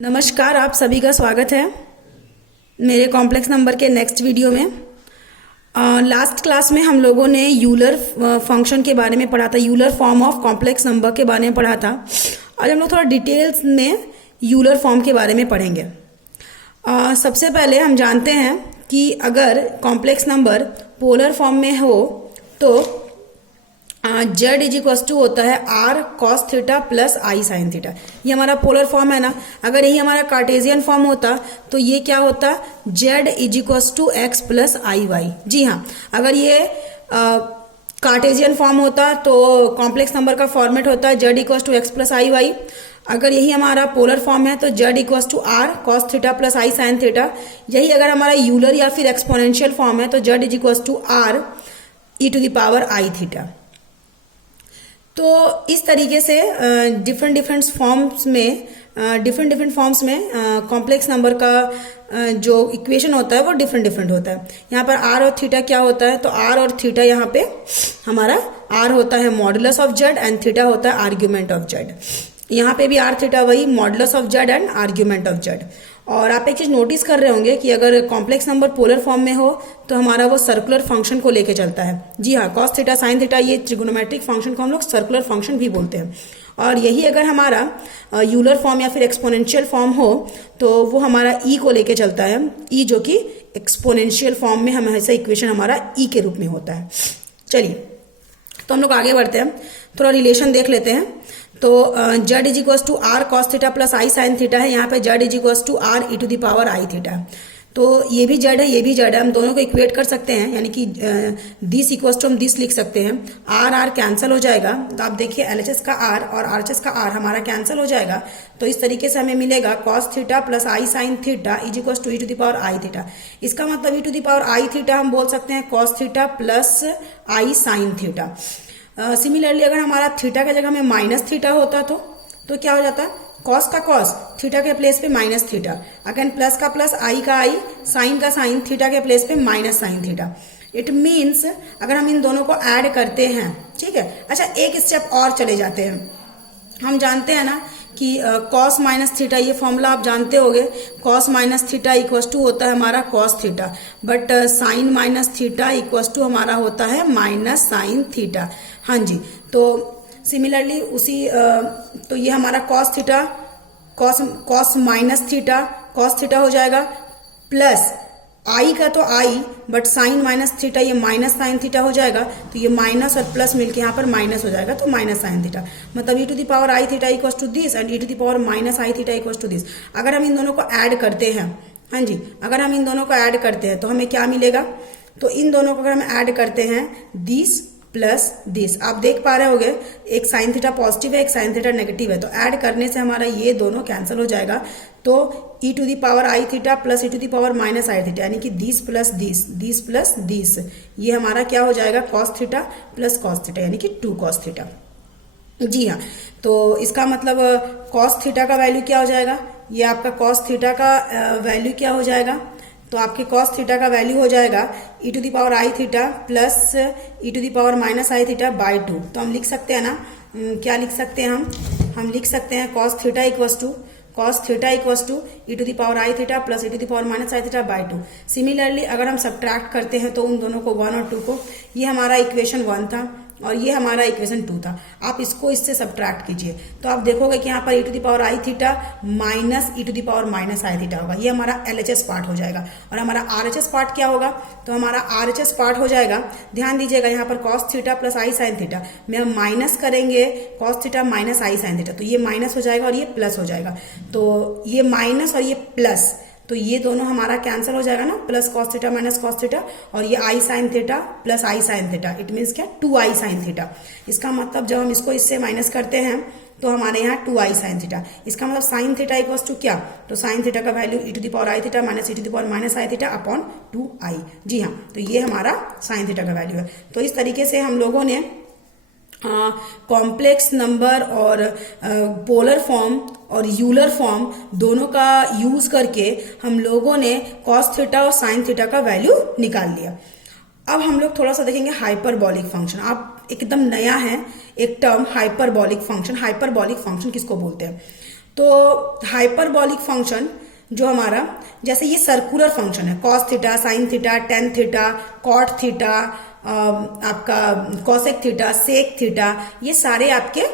नमस्कार, आप सभी का स्वागत है मेरे कॉम्प्लेक्स नंबर के नेक्स्ट वीडियो में। लास्ट क्लास में हम लोगों ने यूलर फंक्शन के बारे में पढ़ा था, Euler form of complex number के बारे में पढ़ा था। आज हम लोग थोड़ा डिटेल्स में यूलर फॉर्म के बारे में पढ़ेंगे। सबसे पहले हम जानते हैं कि अगर कॉम्प्लेक्स नंबर पोलर फॉर्म में हो तो जेड इज इक्वल टू होता है आर कॉस थीटा प्लस आई साइन थीटा। ये हमारा पोलर फॉर्म है ना। अगर यही हमारा कार्टेशियन फॉर्म होता तो ये क्या होता, z is equal to x plus i y. जी हाँ, अगर ये कार्टेशियन फॉर्म होता तो कॉम्प्लेक्स नंबर का फॉर्मेट होता है z equal to x plus i y. अगर यही हमारा पोलर फॉर्म है तो z equal to r cos theta plus I sine theta. यही अगर हमारा यूलर या फिर एक्सपोनेंशियल फॉर्म है तो z is equal to r e to the power i theta. तो इस तरीके से डिफरेंट फॉर्म्स में कॉम्प्लेक्स नंबर का जो इक्वेशन होता है वो डिफरेंट होता है। यहाँ पर आर और थीटा क्या होता है, तो आर और थीटा यहाँ पे हमारा आर होता है modulus of Z and theta होता है आर्ग्यूमेंट ऑफ जेड। यहाँ पे भी आर थीटा वही modulus of Z and argument of Z. और आप एक चीज नोटिस कर रहे होंगे कि अगर कॉम्प्लेक्स नंबर पोलर फॉर्म में हो तो हमारा वो सर्कुलर फंक्शन को लेके चलता है। जी हाँ, कॉस थीटा साइन थीटा ये ट्रिगोनोमेट्रिक फंक्शन को हम लोग सर्कुलर फंक्शन भी बोलते हैं। और यही अगर हमारा यूलर फॉर्म या फिर एक्सपोनेंशियल फॉर्म हो तो वो हमारा ई को लेके चलता है, ई जो कि एक्सपोनेंशियल फॉर्म में हमेशा इक्वेशन हमारा ई के रूप में होता है। चलिए तो हम लोग आगे बढ़ते हैं, थोड़ा रिलेशन देख लेते हैं। तो z is equal to r cos theta plus I sine theta है। यहाँ पे z is equal to r e to the power i theta. तो ये भी जेड है, ये भी जेड है, हम दोनों को इक्वेट कर सकते हैं, यानी कि दिस इक्वल टू हम दिस लिख सकते हैं। आर आर कैंसिल हो जाएगा, तो आप देखिए एलएचएस का आर और आरएचएस का आर हमारा कैंसिल हो जाएगा। तो इस तरीके से हमें मिलेगा cos theta plus I sine theta is equal to e to the power i theta. इसका मतलब e to the power i theta हम बोल सकते हैं कॉस थीटा प्लस आई साइन थीटा। सिमिलरली अगर हमारा थीटा की जगह में माइनस थीटा होता तो क्या हो जाता, कॉस का कॉस थीटा के प्लेस पे माइनस थीटा, अगेन प्लस का प्लस आई का आई साइन का साइन थीटा के प्लेस पे minus sine theta. It means अगर हम इन दोनों को ऐड करते हैं, ठीक है। अच्छा, एक स्टेप और चले जाते हैं। हम जानते हैं ना कि कॉस माइनस थीटा, ये फॉर्मूला आप जानते होंगे, cos minus theta equal to होता है हमारा cos theta, but sine minus theta equal to हमारा होता है माइनस साइन थीटा। हाँ जी, तो सिमिलरली तो ये हमारा cos theta cos minus theta cos theta हो जाएगा, प्लस आई का तो आई बट साइन माइनस थीटा ये माइनस साइन थीटा हो जाएगा। तो ये माइनस और प्लस मिलके यहाँ पर माइनस हो जाएगा, तो माइनस साइन थीटा। मतलब e to the power i theta equal to this and e to the power minus i theta equal to this. अगर हम इन दोनों को ऐड करते हैं, हाँ जी, अगर हम इन दोनों को ऐड करते हैं तो हमें क्या मिलेगा, तो इन दोनों को अगर हम ऐड करते हैं दिस प्लस दिस, आप देख पा रहे होंगे एक साइन थीटा पॉजिटिव है एक साइन थीटा नेगेटिव है, तो ऐड करने से हमारा ये दोनों कैंसिल हो जाएगा। तो e to the power i theta plus e to the power minus i theta, यानी कि दिस प्लस दिस, ये हमारा क्या हो जाएगा, cos theta plus cos theta, यानी कि 2 कॉस थीटा। जी हाँ, तो इसका मतलब कॉस थीटा का वैल्यू क्या हो जाएगा, ये आपका कॉस थीटा का वैल्यू क्या हो जाएगा, तो आपके cos थीटा का वैल्यू हो जाएगा e to the power i theta plus e to the power minus i theta by 2। तो हम लिख सकते हैं ना, क्या लिख सकते हैं हम लिख सकते हैं cos theta equals to e to the power i theta plus e to the power minus i theta by 2। Similarly अगर हम सब्ट्रैक्ट करते हैं तो उन दोनों को 1 और 2 को, ये हमारा इक्वेशन 1 था और ये हमारा इक्वेशन 2 था। आप इसको इससे सब्ट्रैक्ट कीजिए तो आप देखोगे कि यहाँ पर e to the power i theta minus e to the power minus i theta होगा। ये हमारा एलएचएस पार्ट हो जाएगा। और हमारा आरएचएस पार्ट क्या होगा, तो हमारा आरएचएस पार्ट हो जाएगा, ध्यान दीजिएगा यहाँ पर कॉस थीटा प्लस आई साइन थीटा में हम माइनस करेंगे कॉस थीटा माइनस आई साइन थीटा, तो ये माइनस हो जाएगा और ये प्लस हो जाएगा। तो ये माइनस और ये प्लस, तो ये दोनों हमारा कैंसिल हो जाएगा ना, plus cos theta minus cos theta, और ये i sine theta plus I sine theta, it means क्या, 2 आई साइन थीटा। इसका मतलब जब हम इसको इससे माइनस करते हैं तो हमारे यहाँ 2 आई साइन थीटा। इसका मतलब साइन थीटा इक्वल्स टू क्या, तो साइन थीटा का value e to the power i theta minus e to the power minus i theta upon 2 i. जी हाँ, तो ये हमारा साइन थीटा का वैल्यू है। तो इस तरीके से हम लोगों ने कॉम्प्लेक्स नंबर और पोलर फॉर्म और यूलर फॉर्म दोनों का यूज करके हम लोगों ने कॉस थीटा और साइन थीटा का वैल्यू निकाल लिया। अब हम लोग थोड़ा सा देखेंगे हाइपरबॉलिक फंक्शन। आप एकदम नया है एक term hyperbolic function. Hyperbolic function किसको बोलते हैं, तो हाइपरबॉलिक फंक्शन जो हमारा, जैसे ये सर्कुलर फंक्शन है, cos theta, sine theta, tan theta, cot theta, आपका कॉसेक थीटा, सेक थीटा, ये सारे आपके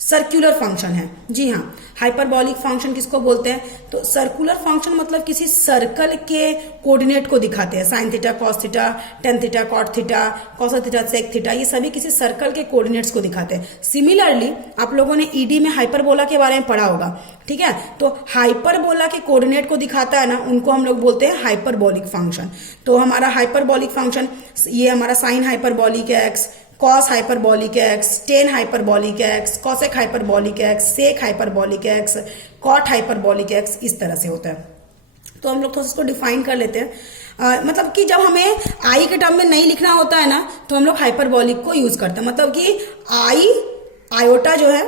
सर्कुलर फंक्शन है। जी हाँ, हाइपरबॉलिक फंक्शन किसको बोलते हैं? तो सर्कुलर फंक्शन मतलब किसी सर्कल के कोऑर्डिनेट को दिखाते हैं। Sine theta, cos theta, tan theta, cot theta, cosec theta, sec theta, ये सभी किसी सर्कल के कोऑर्डिनेट्स को दिखाते हैं। सिमिलरली आप लोगों ने ईडी में हाइपरबोला के बारे में पढ़ा होगा, ठीक है? तो हाइपरबोला के कोऑर्डिनेट को दिखाता है ना, उनको हम लोग बोलते हैं हाइपरबॉलिक फंक्शन। तो हमारा हाइपरबॉलिक फंक्शन, ये हमारा sine hyperbolic x, cos hyperbolic x, tan hyperbolic x, cosec hyperbolic x, sec hyperbolic x, cot hyperbolic x, इस तरह से होता है। तो हम लोग थोड़ा इसको डिफाइन कर लेते हैं। मतलब कि जब हमें आई के टर्म में नहीं लिखना होता है ना, तो हम लोग हाइपरबॉलिक को यूज करते हैं। मतलब कि आयोटा जो है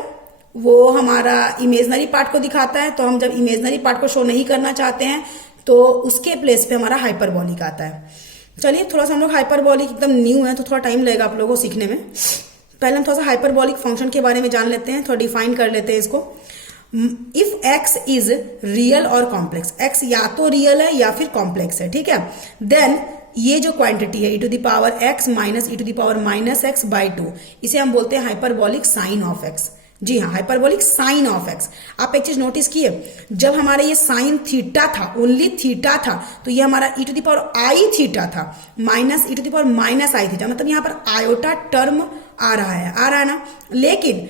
वो हमारा इमेजनरी पार्ट को दिखाता है, तो हम जब इमेजनरी पार्ट को शो नहीं करना चाहते हैं तो उसके प्लेस पे हमारा हाइपरबॉलिक आता है। चलिए थोड़ा सा हम लोग हाइपरबॉलिक एकदम न्यू है तो थोड़ा टाइम लगेगा आप लोगों को सीखने में। पहले हम थोड़ा सा हाइपरबॉलिक फंक्शन के बारे में जान लेते हैं, थोड़ा डिफाइन कर लेते हैं इसको। इफ एक्स इज रियल और कॉम्प्लेक्स, एक्स या तो रियल है या फिर कॉम्प्लेक्स है, ठीक है, देन ये जो क्वांटिटी है e to the power x minus e to the power minus x by 2, इसे हम बोलते हैं हाइपरबॉलिक साइन ऑफ एक्स। जी हाँ, हाइपरबॉलिक साइन ऑफ एक्स। आप एक चीज नोटिस किए, जब हमारा ये साइन थीटा था, ओनली थीटा था, तो ये हमारा e to the power i theta था minus e to the power minus i theta, मतलब यहाँ पर आयोटा टर्म आ रहा है ना। लेकिन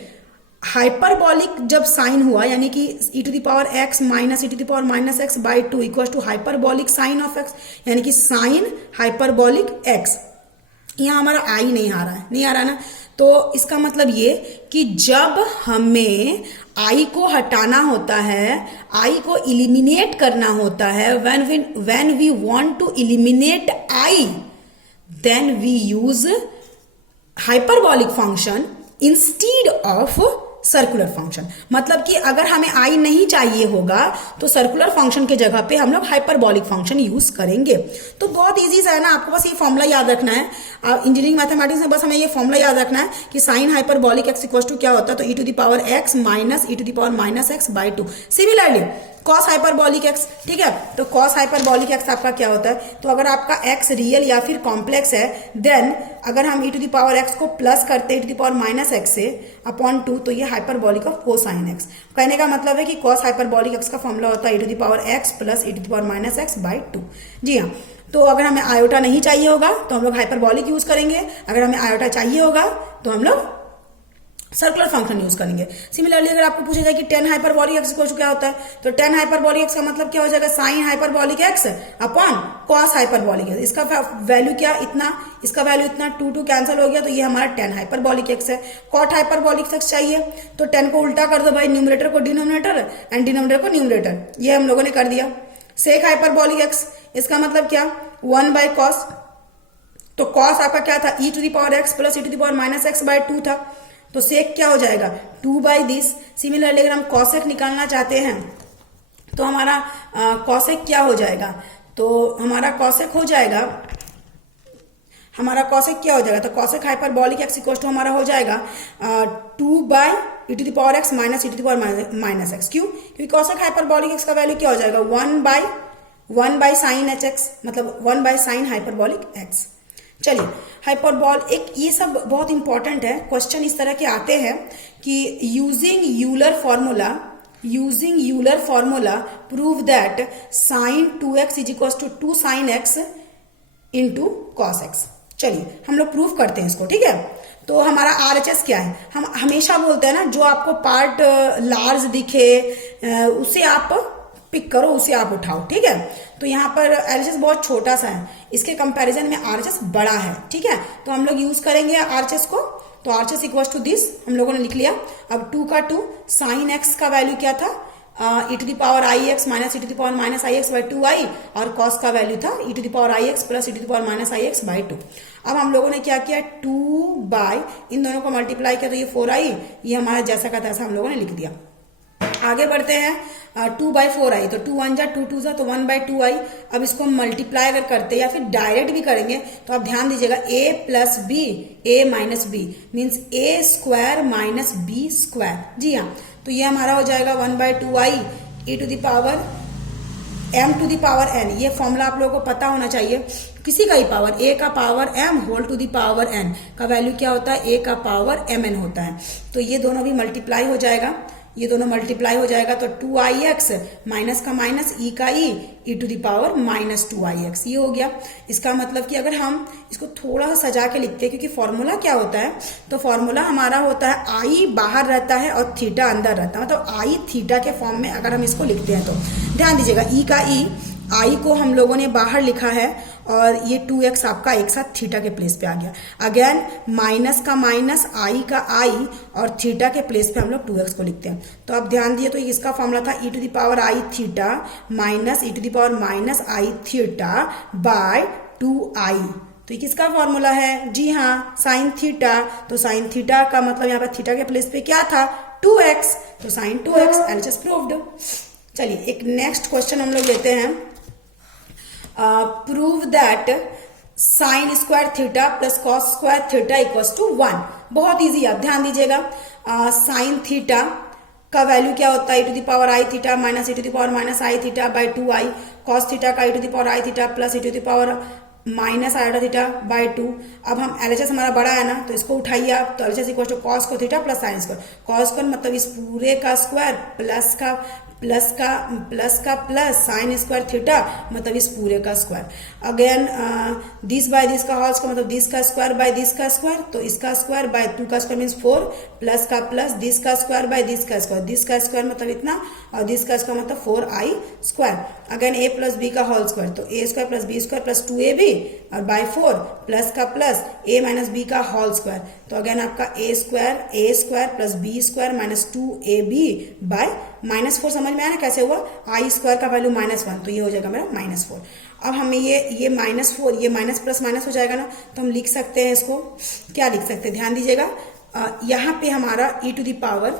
हाइपरबॉलिक जब साइन हुआ, यानी कि e to the power x minus e to the power minus x by 2 equal to hyperbolic sine of x, यानी कि साइन हाइपरबॉलिक x। यहाँ हमारा आई नहीं आ रहा है ना, तो इसका मतलब ये कि जब हमें आई को हटाना होता है, आई को इलिमिनेट करना होता है, when we want to eliminate i, then we use hyperbolic function instead of circular function. मतलब कि अगर हमें आई नहीं चाहिए होगा तो सर्कुलर फंक्शन के जगह पे हम लोग हाइपरबॉलिक फंक्शन यूज करेंगे। तो बहुत इजी सा है ना, आपको बस ये फॉर्मूला याद रखना है। इंजीनियरिंग मैथमेटिक्स में बस हमें ये फॉर्मूला याद रखना है कि sine hyperbolic x equal to क्या होता है, तो e to the power x minus e to the power minus x by 2। Similarly cos hyperbolic x, ठीक है, तो कॉस हाइपरबॉलिक एक्स आपका क्या होता है, तो अगर आपका x रियल या फिर कॉम्प्लेक्स है, देन अगर हम e to the power x को प्लस करते हैं e to the power minus x से अपॉन 2, तो ये हाइपरबॉलिक ऑफ कोसाइन एक्स। कहने का मतलब है कि कॉस हाइपरबॉलिक एक्स का फॉर्मूला होता है e to the power x plus e to the power minus x by 2। जी हाँ, तो अगर हमें आयोटा नहीं चाहिए होगा तो हम लोग हाइपरबॉलिक यूज करेंगे, अगर हमें आयोटा चाहिए होगा तो हम लोग सर्कुलर फंक्शन यूज करेंगे। सिमिलरली अगर आपको पूछा जाए कि tan hyperbolic x equal to क्या होता है, तो टेन हाइपरबॉलिक एक्स का मतलब क्या हो जाएगा, sign hyperbolic x upon cos hyperbolic x. इसका वैल्यू क्या, इतना, इसका वैल्यू इतना, 2 कैंसिल हो गया, तो ये हमारा टेन हाइपरबॉलिक एक्स है। कॉट हाइपरबॉलिक एक्स चाहिए तो 10 को उल्टा कर दो भाई, न्यूमरेटर को डिनोमिनेटर एंड डिनोमिनेटर को न्यूमरेटर, ये हम लोगों ने कर दिया। सेक हाइपरबॉलिक एक्स, इसका मतलब क्या, 1 बाई कॉस, तो कॉस आपका क्या था, e to the power x plus e to the power minus x by 2 था, तो सेक क्या हो जाएगा, 2 बाई दिस। सिमिलरली अगर हम कॉसेक निकालना चाहते हैं तो हमारा कॉसेक क्या हो जाएगा, तो हमारा कॉसेक हो जाएगा, तो cosec hyperbolic x equal to हमारा हो जाएगा 2 by e to the power x minus e to the power minus x. क्यों, क्योंकि कॉसेक हाइपरबॉलिक एक्स का वैल्यू क्या हो जाएगा, 1 बाई साइन एच एक्स, मतलब 1 बाई साइन हाइपरबॉलिक एक्स। चलिए हाइपरबॉल, एक ये सब बहुत इंपॉर्टेंट है, क्वेश्चन इस तरह के आते हैं कि using Euler formula prove that sine 2x is equal to 2 sine x into cos x. चलिए हम लोग प्रूव करते हैं इसको, ठीक है। तो हमारा RHS क्या है, हम हमेशा बोलते हैं ना, जो आपको पार्ट लार्ज दिखे उसे आप पिक करो, उसे आप उठाओ, ठीक है। तो यहाँ पर RHS बहुत छोटा सा है, इसके कंपैरिजन में RHS बड़ा है, ठीक है। तो हम लोग यूज करेंगे RHS को, तो RHS इक्वल टू दिस हम लोगों ने लिख लिया। अब 2 का 2, साइन एक्स का वैल्यू क्या था, e to the power i x minus e to the power minus i x by 2i, और कॉस का वैल्यू था e to the power i x plus e to the power minus i x by 2। अब हम लोगों ने क्या किया, 2 by इन दोनों को मल्टीप्लाई किया तो ये 4i, ये हमारा जैसा का तैसा हम लोगों ने लिख दिया। आगे बढ़ते हैं। 2/4 आई, तो 2 1 जा 2 2 जा, तो 1/2 आई। अब इसको मल्टीप्लाई अगर करते या फिर डायरेक्ट भी करेंगे तो आप ध्यान दीजिएगा, a plus b, a minus b means a square minus b square. जी हाँ, तो ये हमारा हो जाएगा 1/2 i e to the power m to the power n। ये फॉर्मूला आप लोगों को पता होना चाहिए, किसी का ही पावर, a का power m whole to the power n का वैल्यू क्या होता है, a का पावर mn होता है। तो ये दोनों भी मल्टीप्लाई हो जाएगा, ये दोनों मल्टीप्लाई हो जाएगा, तो 2ix माइनस का माइनस e का e to the power minus 2ix, ये हो गया। इसका मतलब कि अगर हम इसको थोड़ा सा सजा के लिखते हैं, क्योंकि फॉर्मूला क्या होता है, तो फॉर्मूला हमारा होता है i बाहर रहता है और थीटा अंदर रहता है, मतलब i थीटा के फॉर्म में अगर हम इसको लिखते हैं तो ध्यान दीजिएगा, e का e, i को हम लोगों ने बाहर लिखा है और ये 2x आपका एक साथ थीटा के प्लेस पे आ गया। अगेन माइनस का माइनस, i का i और थीटा के प्लेस पे हम लोग 2x को लिखते हैं। तो आप ध्यान दिए, तो इसका फॉर्मूला था e to the power i theta minus e to the power minus i theta by 2i। तो ये किसका फॉर्मूला है, जी हाँ, साइन थीटा। तो साइन थीटा का मतलब यहाँ पर थीटा के प्लेस पे क्या था, 2x, तो साइन 2x, एलएचएस प्रूव्ड। चलिए एक नेक्स्ट क्वेश्चन हम लोग लेते हैं। Prove that sine square theta plus cos square theta equals to 1। बहुत इजी, आप ध्यान दीजिएगा, साइन थीटा का वैल्यू क्या होता है, e to the power i theta minus e to the power minus i theta by 2i। Cos theta का e to the power i theta plus e to the power minus iota theta by 2। अब हम LHS हमारा बड़ा है ना, तो इसको उठाइए आप, तो एलएचएस इक्वल टू कॉस को theta plus sine square. Cos square मतलब इस पूरे का स्क्वायर प्लस का प्लस साइन स्क्वायर थीटा मतलब इस पूरे का square. Again this by this का होल स्क्वायर मतलब दिस का स्क्वायर बाय दिस का स्क्वायर, तो इसका स्क्वायर बाय 2 का स्क्वायर मीन्स 4 प्लस का प्लस दिस का स्क्वायर बाय दिस का स्क्वायर, दिस का स्क्वायर मतलब इतना और दिस का स्क्वायर मतलब 4i square. Again a plus b का होल स्क्वायर, तो a square plus b square plus 2ab और बाय 4 प्लस का प्लस a माइनस बी का होल स्क्वायर, तो अगेन आपका a square plus b square minus 2ab by -4। समझ में आया ना कैसे हुआ, i स्क्वायर का वैल्यू -1, तो ये हो जाएगा मेरा -4। अब हमें ये -4 ये माइनस प्लस माइनस हो जाएगा ना, तो हम लिख सकते हैं इसको, क्या लिख सकते हैं, ध्यान दीजिएगा, यहाँ पे हमारा e टू द पावर,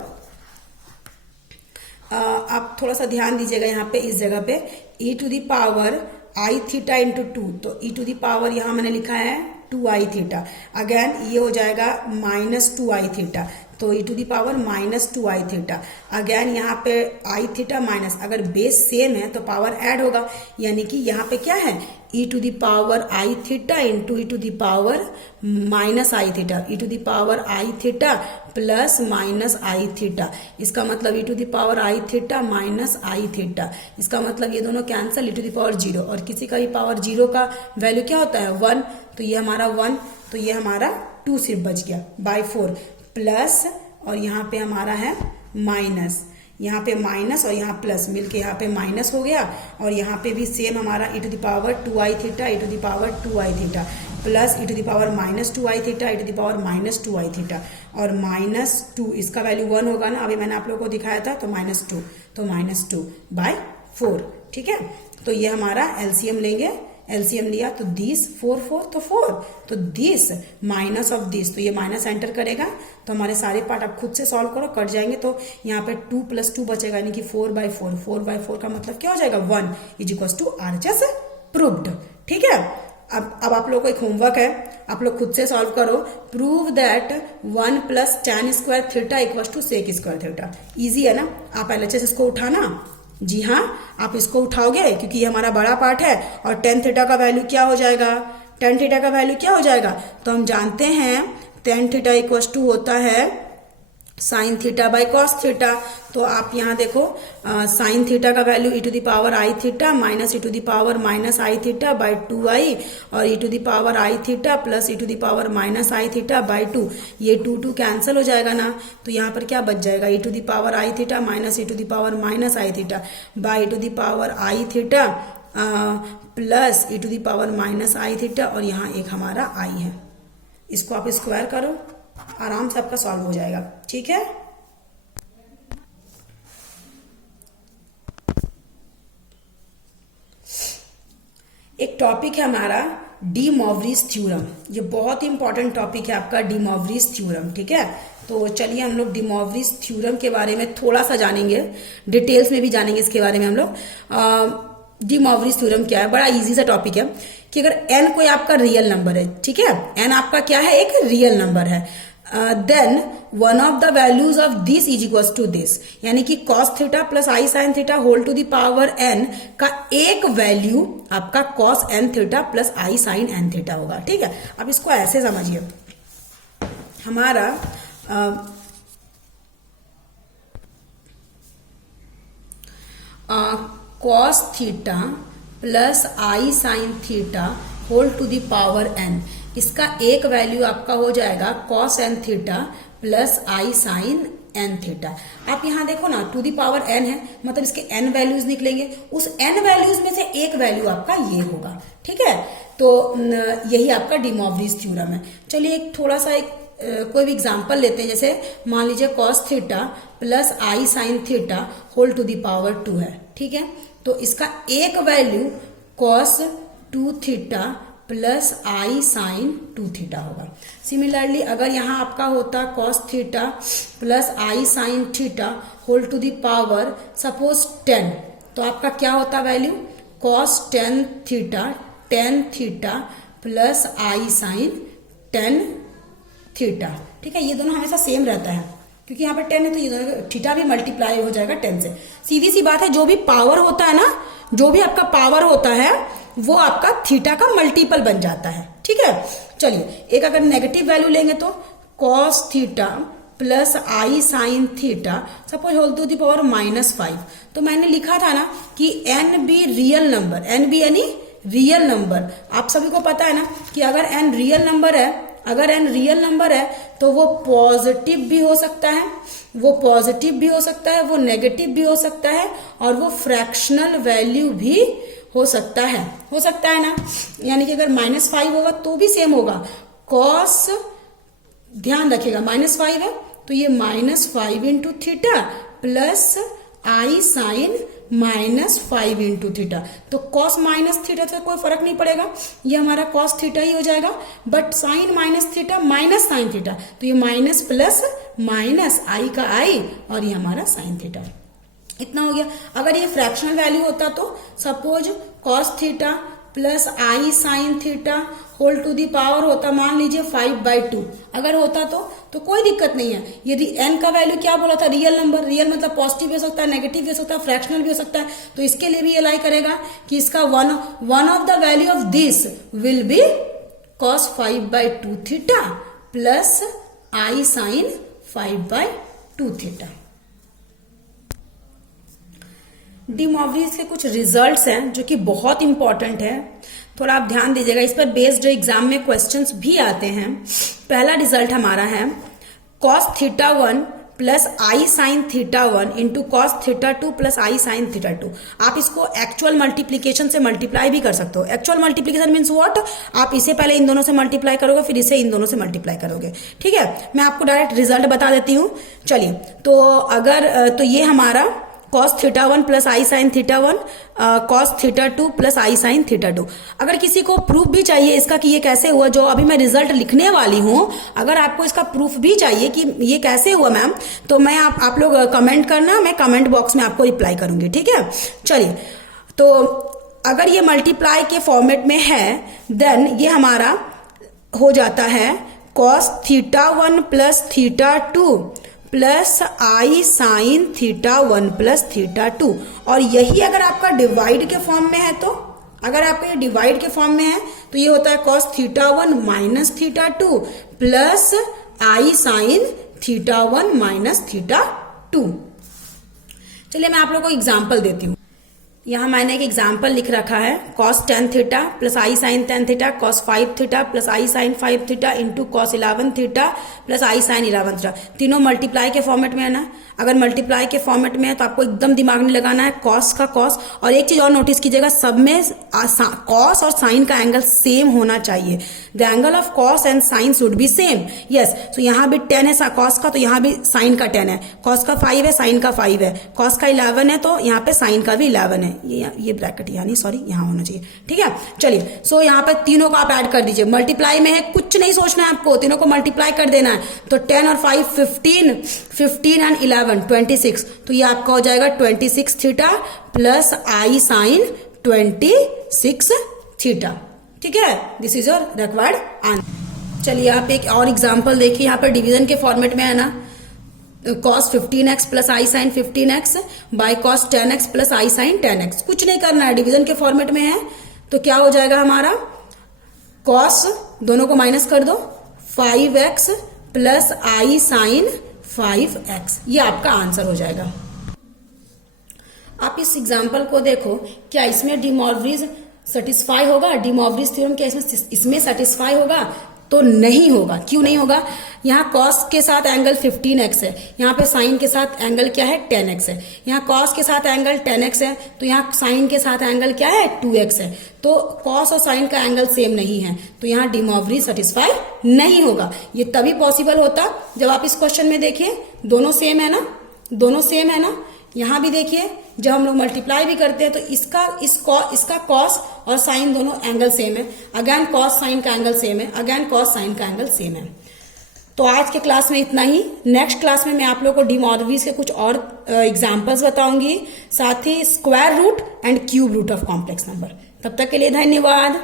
आप थोड़ा सा ध्यान दीजिएगा यहाँ पे, इस जगह पे e to the power i theta into 2, तो e टू द पावर यहाँ मैंने लिखा है 2i थीटा। अगेन ये हो जाएगा -2i थीटा, तो e to the power -2i theta. Again यहाँ पे i थीटा माइनस, अगर बेस सेम है तो पावर ऐड होगा, यानी कि यहाँ पे क्या है, e to the power i theta into e to the power -i theta, e to the power i theta plus -i theta. इसका मतलब e to the power i theta minus i theta, इसका मतलब ये दोनों cancel, e to the power 0, और किसी का भी पावर 0 का वैल्यू क्या होता है 1, तो ये हमारा 1, तो ये हमारा 2 सिर्फ बच गया बाय 4 प्लस, और यहाँ पे हमारा है माइनस, यहाँ पे माइनस और यहाँ प्लस मिलके यहाँ पे माइनस हो गया, और यहाँ पे भी सेम हमारा e to the power 2i theta, e to the power 2i theta plus e to the power -2i theta, e to the power -2i theta, और -2 इसका वैल्यू 1 होगा ना, अभी मैंने आप लोगों को दिखाया था, तो -2, तो -2 बाय 4, ठीक है। तो ये हमारा एलसीएम लेंगे, एलसीएम लिया तो दिस 4 4 तो 4, तो दिस माइनस ऑफ दिस, तो ये माइनस एंटर करेगा, तो हमारे सारे पार्ट आप खुद से सॉल्व करो, कट जाएंगे, तो यहाँ पे 2 + 2 बचेगा, यानी कि 4/4, 4/4 का मतलब क्या हो जाएगा 1 = RHS प्रूव्ड, ठीक है। अब आप लोगों को एक होमवर्क है, आप लोग खुद से सॉल्व करो, prove that 1 + tan square theta = sec square theta. Easy है ना, आप एलएचएस इसको उठाना, जी हाँ आप इसको उठाओगे क्योंकि ये हमारा बड़ा पार्ट है, और tan थीटा का वैल्यू क्या हो जाएगा, tan थीटा का वैल्यू क्या हो जाएगा, तो हम जानते हैं tan थीटा = होता है sine theta by cos theta. तो आप यहाँ देखो साइन थीटा का value e to the power i theta minus e to the power -i theta by 2i, और e to the power i theta plus e to the power -i theta by 2, ये 2 cancel हो जाएगा ना, तो यहाँ पर क्या बच जाएगा, e to the power i theta minus e to the power -i theta by e to the power i theta plus e to the power -i theta, और यहाँ एक हमारा i है, इसको आप स्क्वायर करो, आराम से आपका सॉल्व हो जाएगा, ठीक है। एक टॉपिक है हमारा डी मॉवरीज थ्योरम, ये बहुत ही इंपॉर्टेंट टॉपिक है आपका डी मॉवरीज थ्योरम, ठीक है। तो चलिए हम लोग डी मॉर्विस थ्योरम के बारे में थोड़ा सा जानेंगे, डिटेल्स में भी जानेंगे इसके बारे में हम लोग। डी मॉर्विस थ्योरम क्या है, बड़ा इजी सा टॉपिक है कि अगर n कोई आपका रियल नंबर है, ठीक है, n आपका क्या है, एक रियल नंबर है, then one of the values of this is equal to this, यानी कि cos theta plus I sine theta whole to the power n का एक वैल्यू आपका cos n थीटा प्लस आई साइन n थीटा होगा। ठीक है, अब इसको ऐसे समझिए, हमारा cos theta plus I sine theta whole to the power n, इसका एक वैल्यू आपका हो जाएगा cos n थीटा प्लस आई साइन n थीटा। आप यहां देखो ना, टू द पावर n है, मतलब इसके n वैल्यूज निकलेंगे, उस n वैल्यूज में से एक वैल्यू आपका ये होगा। ठीक है, तो यही आपका डी मॉर्विस थ्योरम है। चलिए एक थोड़ा सा कोई भी एग्जांपल लेते हैं, जैसे मान लीजिए cos theta plus I sine theta whole to the power 2 है। ठीक है, तो इसका एक वैल्यू cos 2 थीटा प्लस आई साइन 2 थीटा होगा। सिमिलरली अगर यहाँ आपका होता cos theta plus I sine theta whole to the power suppose 10, तो आपका क्या होता वैल्यू, cos 10 थीटा प्लस आई साइन 10 थीटा। ठीक है, ये दोनों हमेशा सेम रहता है क्योंकि यहाँ पर 10 है, तो ये दोनों थीटा भी मल्टीप्लाई हो जाएगा 10 से। सीधी सी बात है, जो भी पावर होता है ना, जो भी आपका पावर होता है वो आपका थीटा का मल्टीपल बन जाता है। ठीक है, चलिए एक अगर नेगेटिव वैल्यू लेंगे तो cos theta plus I sine theta suppose whole to the power -5, तो मैंने लिखा था ना कि n be real number, n be यानी रियल नंबर। आप सभी को पता है ना कि अगर n रियल नंबर है, अगर n रियल नंबर है तो वो पॉजिटिव भी हो सकता है, वो पॉजिटिव भी हो सकता है, वो नेगेटिव भी हो सकता है, और वो फ्रैक्शनल वैल्यू भी हो सकता है ना। यानी कि अगर -5 होगा तो भी सेम होगा, cos, ध्यान रखिएगा -5 है तो ये -5 इंटू थीटा प्लस आई साइन -5 इंटू थीटा, तो cos माइनस थीटा से कोई फर्क नहीं पड़ेगा, ये हमारा cos थीटा ही हो जाएगा, but sine minus theta minus sine theta, तो ये माइनस प्लस माइनस आई का आई और ये हमारा साइन थीटा, इतना हो गया। अगर ये फ्रैक्शनल वैल्यू होता तो suppose cos theta plus I sine theta whole to the power होता, मान लीजिए 5/2 अगर होता तो कोई दिक्कत नहीं है। यदि n का वैल्यू क्या बोला था, रियल नंबर, रियल मतलब पॉजिटिव भी हो सकता है, नेगेटिव भी हो सकता है, फ्रैक्शनल भी हो सकता है, तो इसके लिए भी ये लाई करेगा कि इसका one of the value of this will be cos 5/2 theta plus I sine 5/2 theta. De Moivre के कुछ रिजल्ट्स हैं जो कि बहुत इंपॉर्टेंट है, थोड़ा आप ध्यान दीजिएगा, इस पर बेस्ड जो एग्जाम में क्वेश्चंस भी आते हैं। पहला रिजल्ट हमारा है cos थीटा 1 प्लस आई sine theta 1 into cos theta 2 plus आई साइन थीटा 2। आप इसको एक्चुअल मल्टीप्लीकेशन से मल्टीप्लाई भी कर सकते हो। एक्चुअल मल्टीप्लीकेशन मीन्स व्हाट, आप इसे पहले इन दोनों से मल्टीप्लाई करोगे, फिर इसे इन दोनों से मल्टीप्लाई करोगे। ठीक है, मैं आपको डायरेक्ट रिजल्ट बता देती हूँ। चलिए, तो अगर तो ये हमारा cos थीटा 1 प्लस आई sine theta 1, cos theta 2 plus आई साइन थीटा 2। अगर किसी को प्रूफ भी चाहिए इसका कि ये कैसे हुआ, जो अभी मैं रिजल्ट लिखने वाली हूं, अगर आपको इसका प्रूफ भी चाहिए कि ये कैसे हुआ मैम, तो मैं आप लोग कमेंट करना, मैं कमेंट बॉक्स में आपको रिप्लाई करूंगी। ठीक है, चलिए, तो अगर ये मल्टीप्लाई के फॉर्मेट में है देन ये हमारा हो जाता है cos theta 1 plus theta 2 plus आई साइन थीटा 1 प्लस थीटा 2। और यही अगर आपका डिवाइड के फॉर्म में है, तो अगर आपका ये डिवाइड के फॉर्म में है तो ये होता है cos theta 1 minus theta 2 plus आई साइन थीटा 1 माइनस थीटा 2। चलिए मैं आप लोगों को एग्जाम्पल देती हूँ। यहाँ मैंने एक एग्जाम्पल लिख रखा है cos 10 थीटा प्लस आई sine 10 theta cos 5 theta plus आई sine 5 theta into cos 11 theta plus आई साइन 11 थीटा। तीनों मल्टीप्लाई के फॉर्मेट में है ना। अगर मल्टीप्लाई के फॉर्मेट में है तो आपको एकदम दिमाग नहीं लगाना है, cos का cos। और एक चीज और नोटिस कीजिएगा, सब में cos और साइन का एंगल सेम होना चाहिए। The angle of cos and sine should be same. Yes, तो यहाँ भी 10 है cos का, तो यहाँ भी साइन का 10 है। cos का 5 है, साइन का 5 है। cos का 11 है तो यहाँ पे साइन का भी 11 है। ये ब्रैकेट यानी सॉरी यहाँ होना चाहिए, ठीक है। चलिए, सो यहाँ पे तीनों को आप ऐड कर दीजिए, मल्टीप्लाई में है, कुछ नहीं सोचना है आपको, तीनों को मल्टीप्लाई कर देना है। तो 10 और 5 15, 15 एंड 11 26, तो ये आपका हो जाएगा 26 थीटा प्लस आई साइन 26 थीटा, ठीक है। This is your required answer. चलिए आप एक और एग्जांपल देखिए, यहाँ पर डिवीजन के फॉर्मेट में है ना, cos 15x plus I sine 15x by cos 10x plus I sine 10x। कुछ नहीं करना है, डिवीजन के फॉर्मेट में है, तो क्या हो जाएगा हमारा, cos दोनों को माइनस कर दो, 5x प्लस आई साइन 5x, ये आपका आंसर हो जाएगा। आप इस एग्जाम्पल को देखो, क्या इसमें डी मॉर्गनीज सेटिस्फाई होगा, डी मॉर्गनीज थ्योरम क्या इसमें सेटिस्फाई होगा? तो नहीं होगा। क्यों नहीं होगा? यहाँ cos के साथ एंगल 15x है, यहाँ पे साइन के साथ एंगल क्या है 10x है, यहाँ cos के साथ एंगल 10x है, तो यहाँ साइन के साथ एंगल क्या है 2x है, तो cos और साइन का एंगल सेम नहीं है, तो यहाँ डी मॉर्गनी सेटिस्फाई नहीं होगा। ये तभी पॉसिबल होता जब आप इस क्वेश्चन में देखिए दोनों सेम है ना, दोनों सेम है ना। यहाँ भी देखिए जब हम लोग मल्टीप्लाई भी करते हैं तो इसका कॉस और साइन दोनों एंगल सेम है, अगेन कॉस साइन का एंगल सेम है, अगेन कॉस साइन का एंगल सेम है। तो आज के क्लास में इतना ही। नेक्स्ट क्लास में मैं आप लोगों को डी मॉर्गनीज के कुछ और एग्जांपल्स बताऊंगी, साथ ही square root and cube root of complex number. तब तक के लिए धन्यवाद।